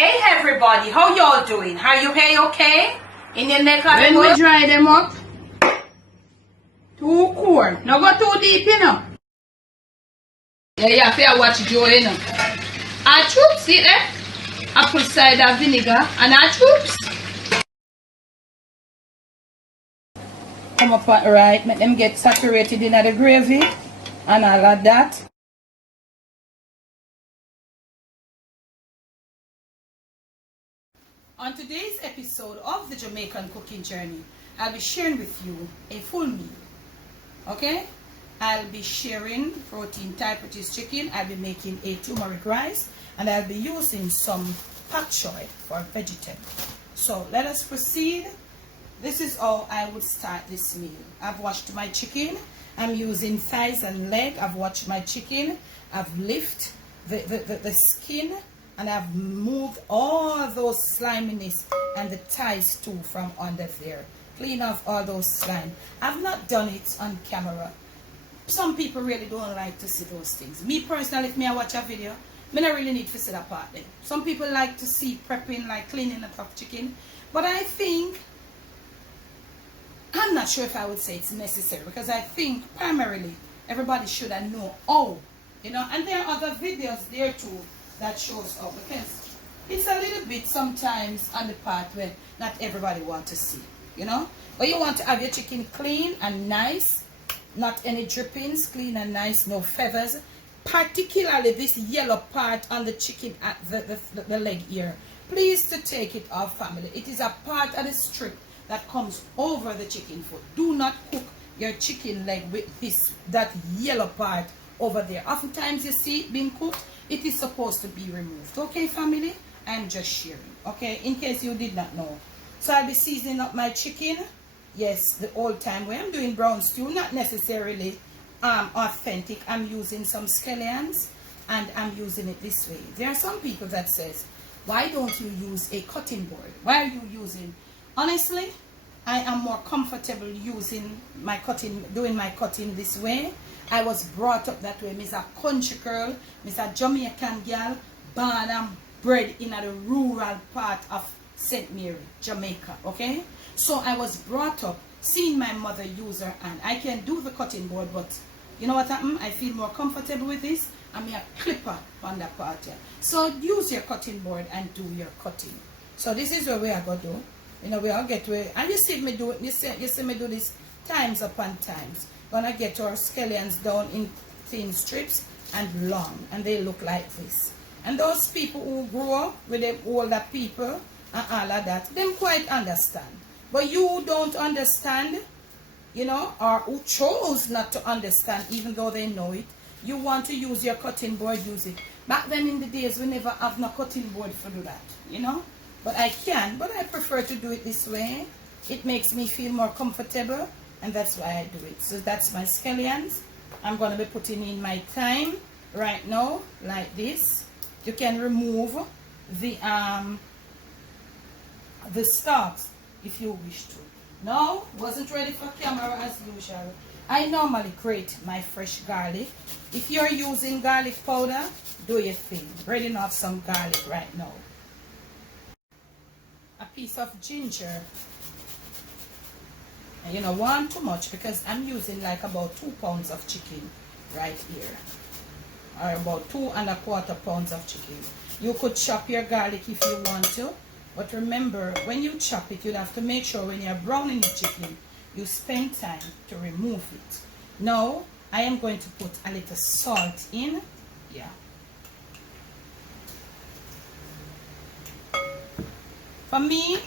Hey everybody, how y'all doing? Are you okay? In your neck of the When we dry them up, too cold. No go too deep, you know. Yeah, you have to watch Joe, you know. Our troops, see there? Apple cider vinegar and our troops. Come up right, make them get saturated in the gravy and all of that. On today's episode of the Jamaican cooking journey, I'll be sharing with you a full meal. Okay? I'll be sharing protein type, which is chicken. I'll be making a turmeric rice, and I'll be using some pak choy for vegetable. So let us proceed. This is how I would start this meal. I've washed my chicken. I'm using thighs and leg. I've washed my chicken. I've lifted the skin, and I've moved all those sliminess and the ties too from under there. Clean off all those slime. I've not done it on camera. Some people really don't like to see those things. Me personally, if I watch a video, I don't really need to see that part then. Some people like to see prepping, like cleaning up of chicken. But I think, I'm not sure if I would say it's necessary, because I think primarily everybody should know how, you know. And there are other videos there too that shows how, because it's a little bit sometimes on the part where not everybody wants to see, you know. But you want to have your chicken clean and nice, not any drippings, clean and nice, no feathers. Particularly this yellow part on the chicken at the leg here. Please to take it off, family. It is a part of the strip that comes over the chicken foot. Do not cook your chicken leg with that yellow part over there. Oftentimes you see it being cooked, it is supposed to be removed. Okay, family? I'm just sharing. Okay, in case you did not know. So I'll be seasoning up my chicken. Yes, the old time way. I'm doing brown stew, not necessarily authentic. I'm using some scallions and I'm using it this way. There are some people that says, why don't you use a cutting board? Why are you using? Honestly, I am more comfortable using my cutting, doing my cutting this way. I was brought up that way. Miss a country girl, Miss a Jamaican girl, born and bred in a rural part of St. Mary, Jamaica, okay? So I was brought up seeing my mother use her hand. I can do the cutting board, but you know what happened? I feel more comfortable with this. I'm a clipper on that part here. So use your cutting board and do your cutting. So this is what we are going to do. You know, we all get to it. And you see me do it. You see me do this times upon times. Gonna get our scallions down in thin strips and long. And they look like this. And those people who grow up with them older people and all of that, them quite understand. But you don't understand, you know, or who chose not to understand even though they know it. You want to use your cutting board, use it. Back then in the days, we never have no cutting board for do that, you know. But I can, but I prefer to do it this way. It makes me feel more comfortable, and that's why I do it. So that's my scallions. I'm going to be putting in my thyme right now, like this. You can remove the stalks if you wish to. No, wasn't ready for camera as usual. I normally grate my fresh garlic. If you're using garlic powder, do your thing. Breading off some garlic right now. A piece of ginger. And you know, want too much because I'm using like about 2 pounds of chicken right here. Or about 2¼ pounds of chicken. You could chop your garlic if you want to. But remember, when you chop it, you'll have to make sure when you're browning the chicken, you spend time to remove it. Now, I am going to put a little salt in. Yeah. For me,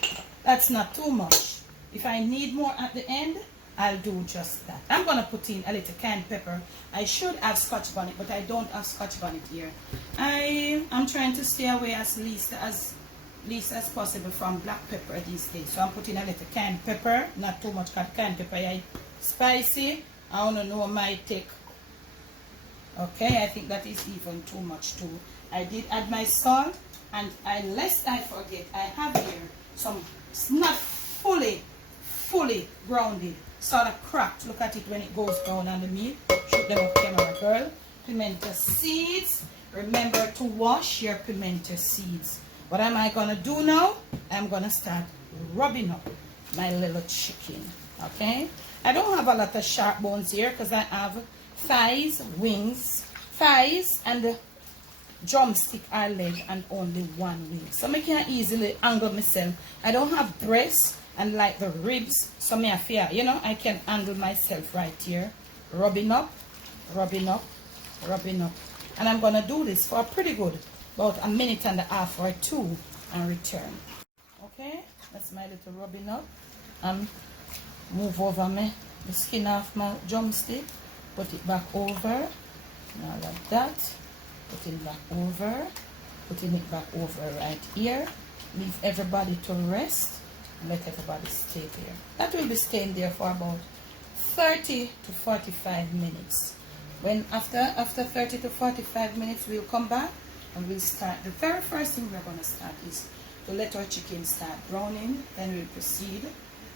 that's not too much. If I need more at the end, I'll do just that. I'm going to put in a little cayenne pepper. I should have scotch bonnet, but I don't have scotch bonnet here. I'm trying to stay away as least as possible from black pepper these days. So I'm putting a little cayenne pepper, not too much cayenne pepper. I spicy. I want to know my take. Okay, I think that is even too much too. I did add my salt, and lest I forget, I have here some not fully grounded, sort of cracked. Look at it when it goes down on the meat. Shoot them up camera, girl. Pimento seeds. Remember to wash your pimento seeds. What am I gonna do now? I'm gonna start rubbing up my little chicken. Okay, I don't have a lot of sharp bones here because I have thighs, wings, thighs, and the drumstick are leg and only one wing. So I can easily angle myself. I don't have breasts and like the ribs, so I fear, you know, I can angle myself right here. Rubbing up, rubbing up, rubbing up. And I'm gonna do this for pretty good, about a minute and a half or two, and return. Okay, that's my little rubbing up. And move over the skin off my drumstick, put it back over, now like that, putting it back over, putting it back over right here. Leave everybody to rest, and let everybody stay there. That will be staying there for about 30 to 45 minutes. When after 30 to 45 minutes, we'll come back and we'll start. The very first thing we're going to start is to let our chicken start browning. Then we'll proceed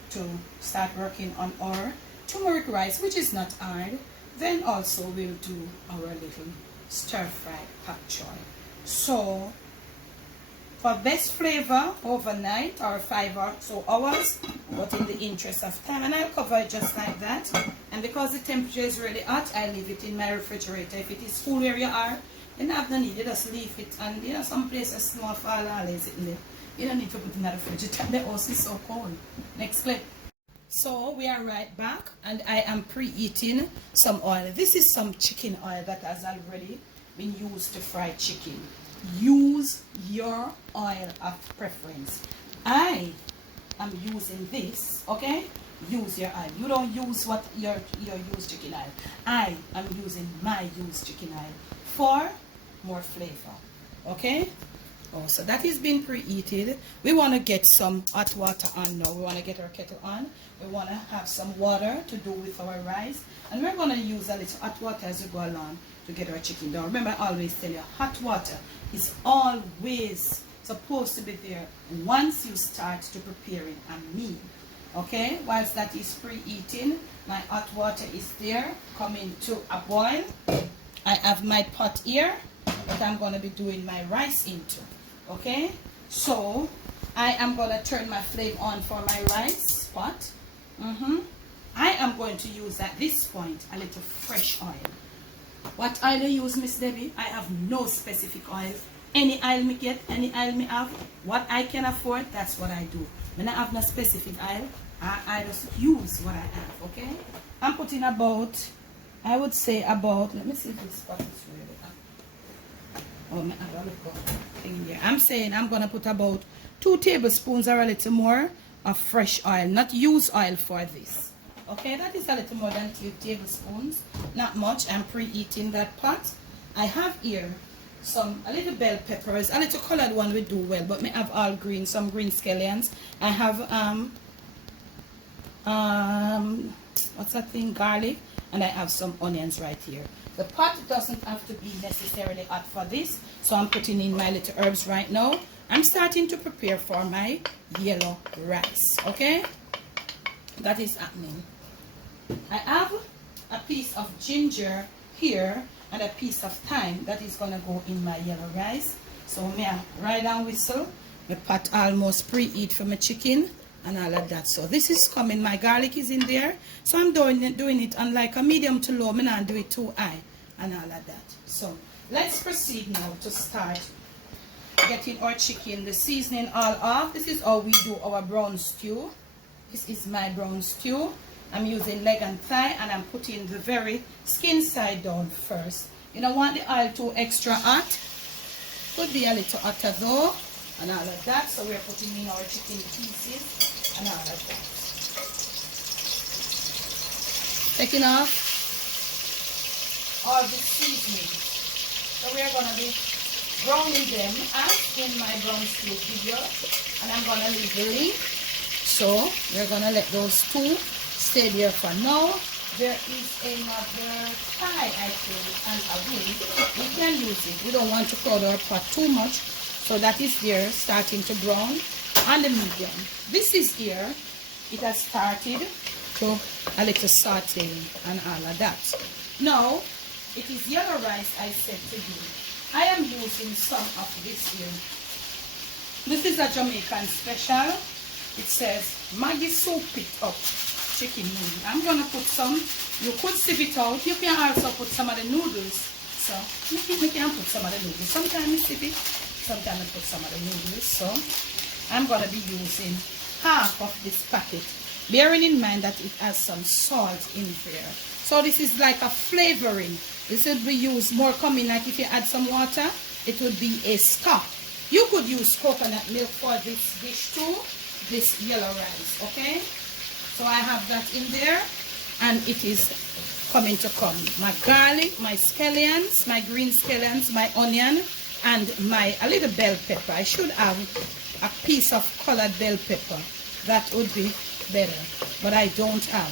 to start working on our turmeric rice, which is not hard. Then also we'll do our little stir-fried pak choy. So for best flavor, overnight or 5 or so hours, but in the interest of time, and I'll cover it just like that. And because the temperature is really hot, I leave it in my refrigerator. If it is full where you are, then I have no need, you just leave it. And you know, some places small fall all is in there. You don't need to put it in the refrigerator. The house is so cold. Next clip. So we are right back, and I am preheating some oil. This is some chicken oil that has already been used to fry chicken. Use your oil of preference. I am using this, okay? Use your oil. You don't use what your used chicken oil. I am using my used chicken oil for more flavor, okay? Oh, so that is being preheated. We want to get some hot water on now. We want to get our kettle on. We want to have some water to do with our rice, and we're going to use a little hot water as we go along to get our chicken down. Remember, I always tell you, hot water is always supposed to be there once you start to preparing a meal. Okay, whilst that is preheating, my hot water is there coming to a boil. I have my pot here that I'm going to be doing my rice into. Okay, so I am going to turn my flame on for my rice pot. I am going to use at this point a little fresh oil. What oil I use, Miss Debbie? I have no specific oil. Any oil me get, any oil me have, what I can afford, that's what I do. When I have no specific oil, I just use what I have, okay? I'm putting about, I would say about, let me see if this pot is really up. Oh, I have a little thing here. I'm saying I'm going to put about 2 tablespoons or a little more of fresh oil, not used oil for this. Okay, that is a little more than 2 tablespoons. Not much. I'm preheating that pot. I have here a little bell peppers, a little colored one we do well, but me have all green, some green scallions. I have what's that thing, garlic, and I have some onions right here. The pot doesn't have to be necessarily hot for this, so I'm putting in my little herbs right now. I'm starting to prepare for my yellow rice. Okay, that is happening. I have a piece of ginger here and a piece of thyme that is gonna go in my yellow rice. So me right down whistle, my pot almost preheat for my chicken and all of that. So this is coming. My garlic is in there, so I'm doing it on like a medium to low. Me not do it too high and all of that. So let's proceed now to start getting our chicken, the seasoning all off. This is how we do our brown stew. This is my brown stew. I'm using leg and thigh, and I'm putting the very skin side down first. You don't want the oil too extra hot. Could be a little hotter though, and all of that. So we're putting in our chicken pieces and all of that. Taking off all the seasoning. So we're going to be browning them as in my brown stew video, and I'm going to leave the link. So we're going to let those two stay there for now. There is another thigh, I think, and a wing. We can use it. We don't want to crowd our pot too much. So that is there, starting to brown on the medium. This is here. It has started to a little sauteing and all of that. Now, it is yellow rice I said to you. I am using some of this here. This is a Jamaican special. It says Maggie soup it up chicken noodle. I'm gonna put some. You could sieve it out. You can also put some of the noodles. So you can put some of the noodles. Sometimes you sieve it, sometimes I put some of the noodles. So I'm gonna be using half of this packet, bearing in mind that it has some salt in there. So this is like a flavoring. This would be used more common, like if you add some water, it would be a stock. You could use coconut milk for this dish too, this yellow rice, okay? So I have that in there, and it is coming to come. My garlic, my scallions, my green scallions, my onion, and a little bell pepper. I should have a piece of colored bell pepper. That would be better, but I don't have,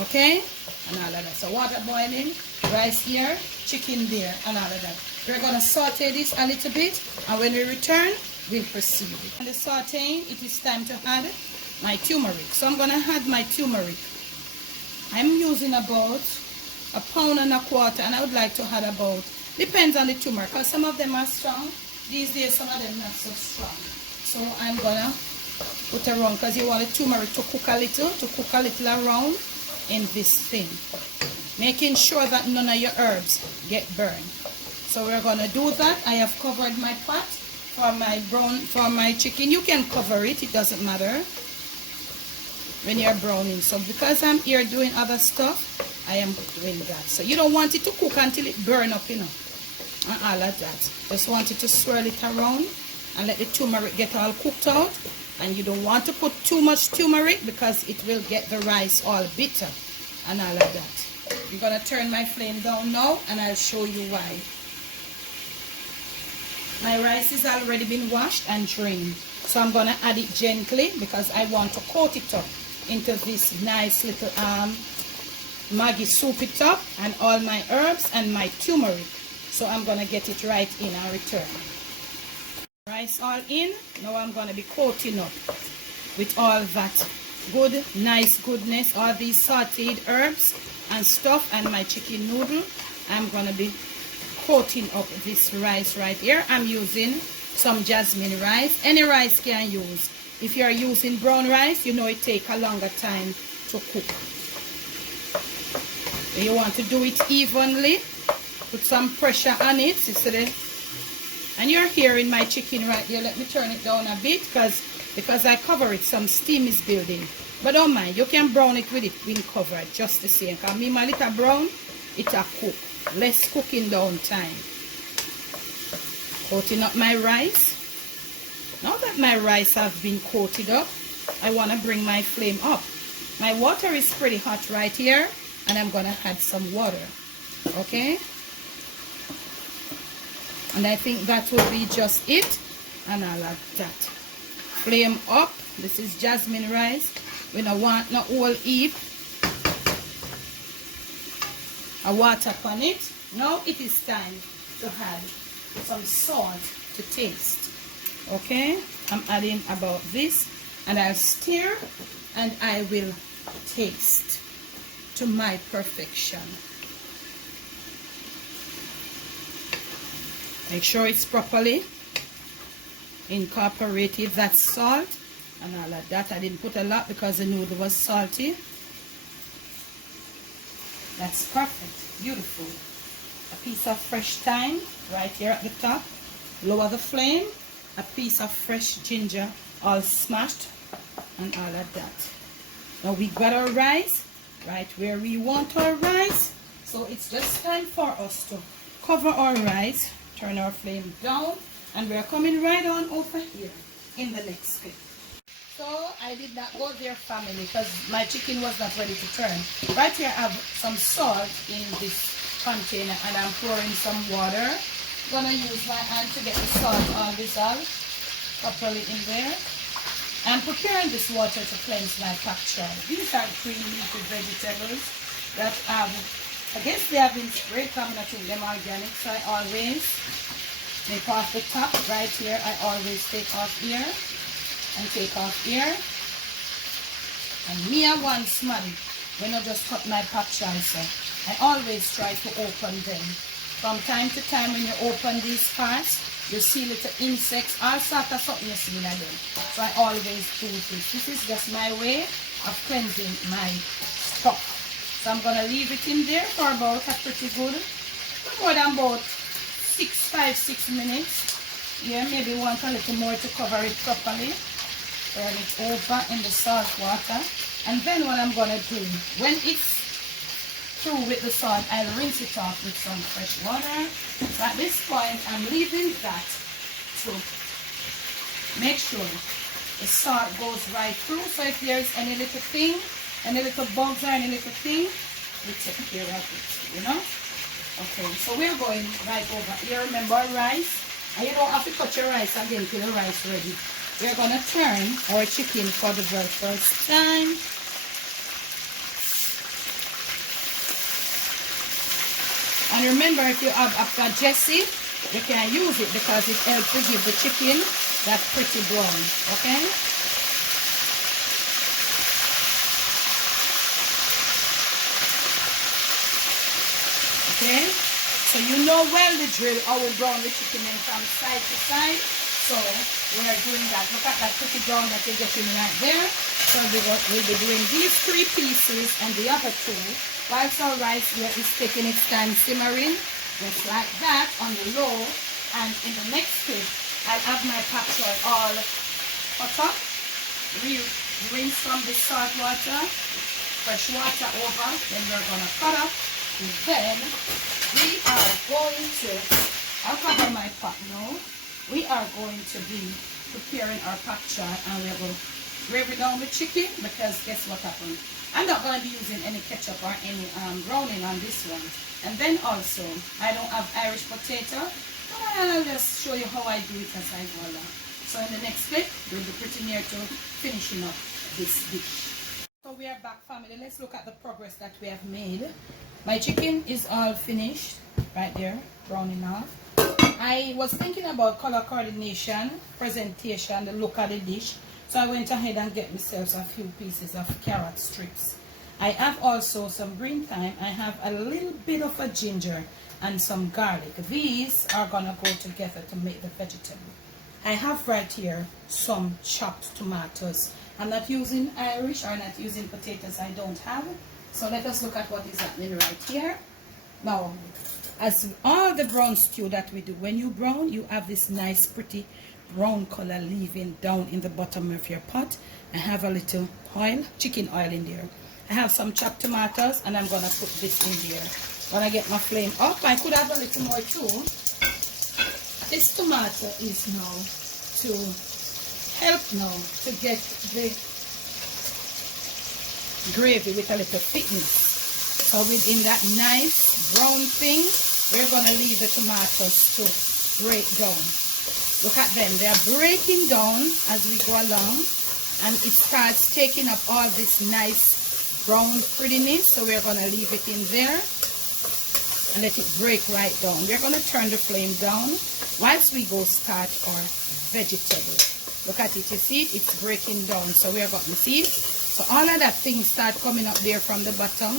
okay? And all of that. So water boiling, rice here, chicken there, and all of that. We're going to saute this a little bit, and when we return, we'll proceed. And the sauteing, it is time to add my turmeric. So I'm going to add my turmeric. I'm using about 1.25 pounds, and I would like to add about, depends on the turmeric, because some of them are strong. These days, some of them not so strong. So I'm going to put around, because you want the turmeric to cook a little around in this thing. Making sure that none of your herbs get burned. So we're going to do that. I have covered my pot for my chicken. You can cover it, it doesn't matter when you're browning. So because I'm here doing other stuff, I am doing that. So you don't want it to cook until it burn up, you know, and all of that. Just want it to swirl it around and let the turmeric get all cooked out. And you don't want to put too much turmeric because it will get the rice all bitter and all of that. I'm going to turn my flame down now, and I'll show you why. My rice has already been washed and drained. So I'm going to add it gently because I want to coat it up into this nice little Maggi soup it up, and all my herbs and my turmeric. So I'm going to get it right in and return. Rice all in. Now I'm going to be coating up with all that good, nice goodness, all these sauteed herbs and stuff, and my chicken noodle. I'm going to be coating up this rice right here. I'm using some jasmine rice. Any rice can use. If you are using brown rice, you know it takes a longer time to cook. So you want to do it evenly. Put some pressure on it. And you're hearing my chicken right there. Let me turn it down a bit because I cover it, some steam is building. But don't mind, you can brown it with it being covered just the same. Because me, my little brown, it'll cook. Less cooking down time. Coating up my rice. Now that my rice have been coated up, I want to bring my flame up. My water is pretty hot right here, and I'm going to add some water. Okay? And I think that will be just it, and I like that. Flame up. This is jasmine rice. We don't want no whole heap. A water on it. Now it is time to add some salt to taste. Okay, I'm adding about this, and I'll stir, and I will taste to my perfection. Make sure it's properly incorporated, that salt and all of that. I didn't put a lot because the noodle was salty. That's perfect, beautiful. A piece of fresh thyme right here at the top. Lower the flame. A piece of fresh ginger, all smashed, and all of that. Now we got our rice right where we want our rice. So it's just time for us to cover our rice. Turn our flame down, and we're coming right on over here in the next clip. So I did not go there, family, because my chicken was not ready to turn. Right here I have some salt in this container, and I'm pouring some water. I'm gonna use my hand to get the salt all dissolved properly in there. I'm preparing this water to cleanse my pak choy. These are green leafy vegetables that I guess they have been sprayed, coming up in them organic, so I always take off the top right here. I always take off here and take off here. And me I want smelly when I just cut my pak choy, so I always try to open them. From time to time when you open these parts, You see little insects, all sorts of something you see in them. So I always do this. This is just my way of cleansing my stock. So I'm going to leave it in there for about a pretty good, more than about 5-6 minutes. Yeah, maybe want a little more to cover it properly. Turn it over in the salt water. And then what I'm going to do, when it's through with the salt, I'll rinse it off with some fresh water. So at this point, I'm leaving that to make sure the salt goes right through. So if there's any little thing, any little bugs or any little thing, we take care of it, you know? Okay, so we're going right over here. Remember rice? And you don't have to cut your rice again till the rice ready. We're going to turn our chicken for the very first time. And remember, if you have a Jessie, you can use it because it helps to give the chicken that pretty brown, okay? Okay, so you know well the drill, how we brown the chicken in from side to side. So we are doing that. Look at that pretty brown that you're getting right there. So we'll be doing these 3 pieces and the other 2. Whilst our rice here is taking its time simmering, just like that on the low. And in the next step, I'll have my pak choy all hot up. Rinse from the salt water, fresh water over. Then we're going to cut up. And then we are going to, I'll cover my pot now. We are going to be preparing our pak choy, and we're going to grave it down with chicken, because guess what happened? I'm not going to be using any ketchup or any browning on this one. And then also, I don't have Irish potato. I'll just show you how I do it as I go along. So in the next clip, we'll be pretty near to finishing up this dish. So we are back, family. Let's look at the progress that we have made. My chicken is all finished, right there, browning off. I was thinking about color coordination, presentation, the look of the dish. So I went ahead and get myself a few pieces of carrot strips. I have also some green thyme. I have a little bit of a ginger and some garlic. These are gonna go together to make the vegetable. I have right here some chopped tomatoes. I'm not using Irish or not using potatoes I don't have. So let us look at what is happening right here. Now, as all the brown stew that we do, when you brown, you have this nice pretty brown color leaving down in the bottom of your pot. I have a little oil, chicken oil in there. I have some chopped tomatoes, and I'm gonna put this in there. When I get my flame up, I could have a little more too. This tomato is now to help now to get the gravy with a little thickness. So within that nice brown thing, we're gonna leave the tomatoes to break down. Look at them, they are breaking down as we go along, and it starts taking up all this nice brown prettiness. So we're gonna leave it in there and let it break right down. We're gonna turn the flame down whilst we go start our vegetable. Look at it, you see it? It's breaking down. So we're gonna see, so all of that thing start coming up there from the bottom.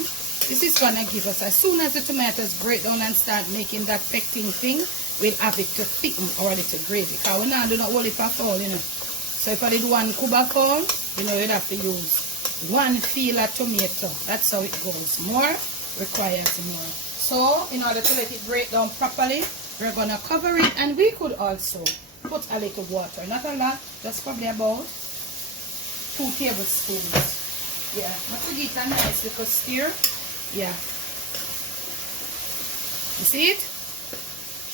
This is gonna give us, as soon as the tomatoes break down and start making that pectin thing, we'll have it to thicken our little gravy. Because we now do not hold it for fall, you know. So if I did 1 cuba fall, you know, you'd have to use 1 feel of tomato. That's how it goes. More requires more. So in order to let it break down properly, we're gonna cover it, and we could also put a little water. Not a lot, just probably about 2 tablespoons. Yeah, but to get a nice little stir. Yeah. You see it?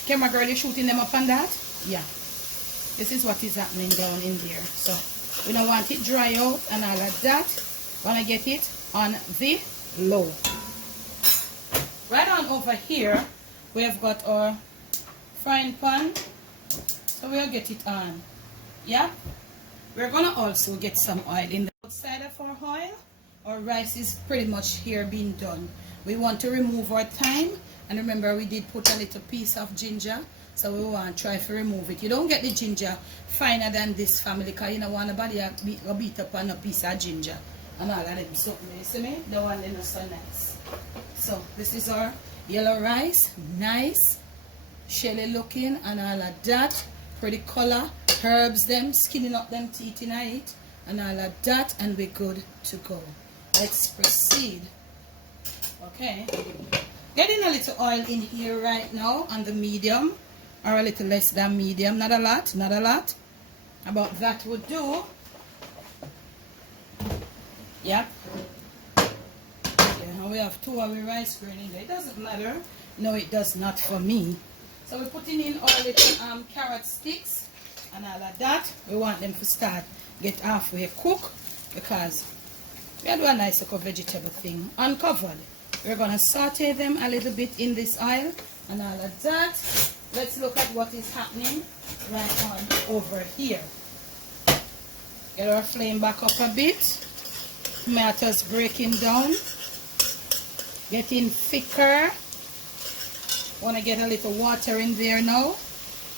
Camera girl, you shooting them up on that? Yeah. This is what is happening down in there. So we don't want it dry out and all of that. Wanna get it on the low. Right on over here, we have got our frying pan. So we'll get it on. Yeah. We're gonna also get some oil in the outside of our oil. Our rice is pretty much here being done. We want to remove our thyme, and remember we did put a little piece of ginger, so we want to try to remove it. You don't get the ginger finer than this, family, because you don't want nobody to beat up on a piece of ginger and all of them. So you see me? The one is not so nice. So this is our yellow rice, nice shelly looking and all of that. Pretty color, herbs them, skinning up them teeth in it and all of that, and we're good to go. Let's proceed. Okay, getting a little oil in here right now on the medium, or a little less than medium, not a lot, not a lot. About that would do. Yep. Yeah, and we have 2 of the rice grain in there. It doesn't matter. No, it does not for me. So we're putting in our little carrot sticks and all of that. We want them to start get halfway cook, because we do a nice little vegetable thing uncovered. We're going to saute them a little bit in this oil and all of that. Let's look at what is happening right on over here. Get our flame back up a bit. Tomatoes breaking down, getting thicker. Want to get a little water in there now.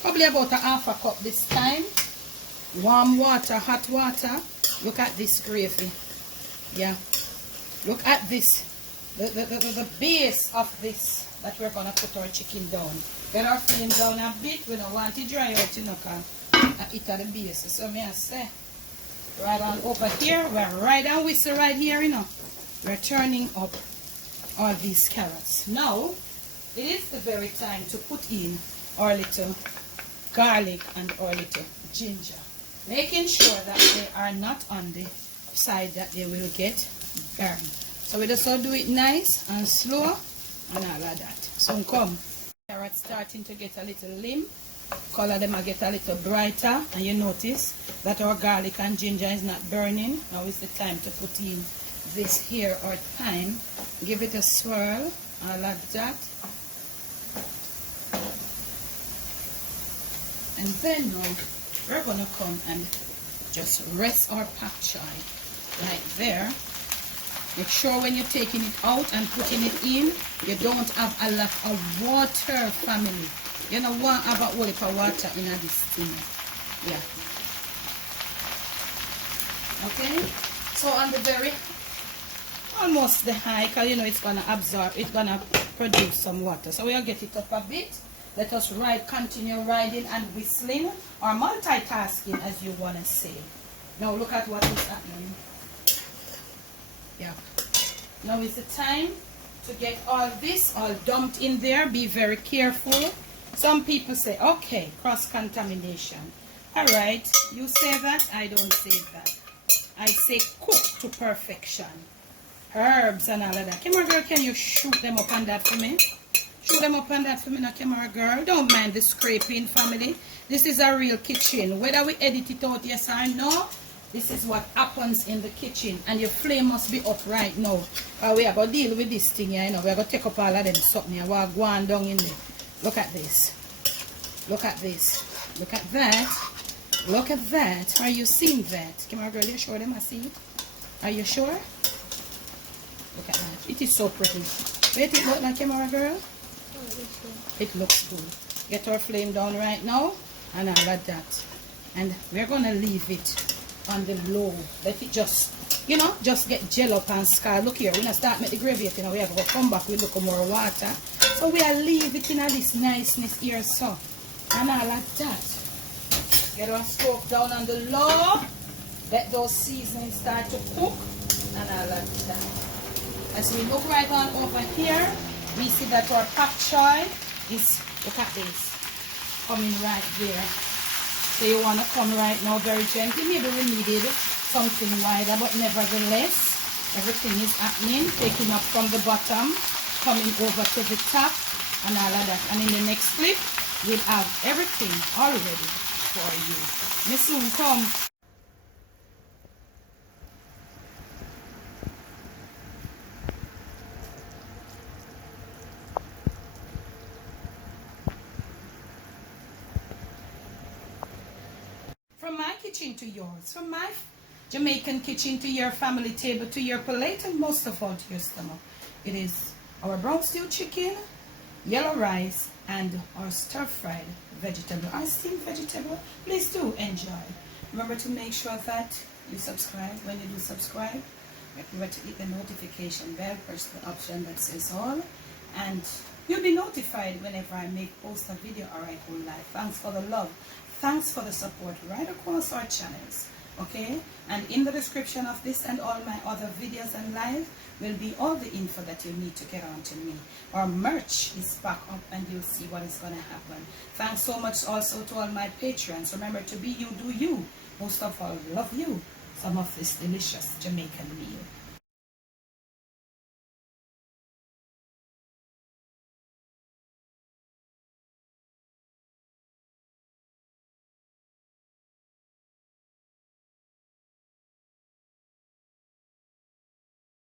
Probably about a half a cup this time. Warm water, hot water. Look at this gravy. Yeah. Look at this. The base of this that we're going to put our chicken down. Get our flame down a bit. We don't want it dry out, you know, because it at the base. So may I say, right on over here, we're right on whistle right here, you know. We're turning up all these carrots. Now, it is the very time to put in our little garlic and our little ginger. Making sure that they are not on the side that they will get burned. So we just do it nice and slow and all of that. So come. Carrots starting to get a little limp. Color them a get a little brighter, and you notice that our garlic and ginger is not burning. Now is the time to put in this here or thyme. Give it a swirl, all of that. And then now we're gonna come and just rest our pak choi right there. Make sure when you're taking it out and putting it in, you don't have a lot of water, family. You don't want to have a whole lot of water in this thing. Yeah. Okay? So on the very, almost the high, because you know it's going to absorb, it's going to produce some water. So we'll get it up a bit. Let us continue riding and whistling, or multitasking as you want to say. Now look at what is happening. Yeah. Now is the time to get all this all dumped in there. Be very careful. Some people say, okay, cross-contamination. All right, you say that, I don't say that. I say cook to perfection. Herbs and all of that. Camera girl, can you shoot them up on that for me? Shoot them up on that for me now, camera girl. Don't mind the scraping, family. This is a real kitchen. Whether we edit it out, yes or no, this is what happens in the kitchen. And your flame must be up right now. We are going to deal with this thing here, you know. We are going to take up all of them something here. We are going down in there. Look at this. Look at this. Look at that. Look at that. Are you seeing that? Camera girl, you sure them I see it? Are you sure? Look at that. It is so pretty. Wait, it look like, camera girl? It looks good. Get our flame down right now and all of that. And we're going to leave it on the low. Let it just, you know, just get gel up and scar. Look here, we're going to start make the gravy, you know, we have to come back with look more water. So we'll leave it in this niceness here, so. And all of that. Get our stove down on the low. Let those seasonings start to cook. And all of that. As we look right on over here, we see that our pak choi is, look at this, coming right there. So you want to come right now very gently. Maybe we needed something wider, but nevertheless, everything is happening. Taking up from the bottom, coming over to the top, and all of that. And in the next clip, we'll have everything all ready for you. Me soon come. From my kitchen to yours, from my Jamaican kitchen to your family table, to your plate, and most of all to your stomach. It is our brown stew chicken, yellow rice, and our stir-fried vegetable, our steamed vegetable. Please do enjoy. Remember to make sure that you subscribe. When you do subscribe, remember to hit the notification bell, press the option that says all, and You'll be notified whenever I post a video or I go live. Thanks for the love. Thanks for the support right across our channels. Okay? And in the description of this and all my other videos and live will be all the info that you need to get on to me. Our merch is back up and you'll see what is going to happen. Thanks so much also to all my patrons. Remember to be you, do you. Most of all, love you. Some of this delicious Jamaican meal.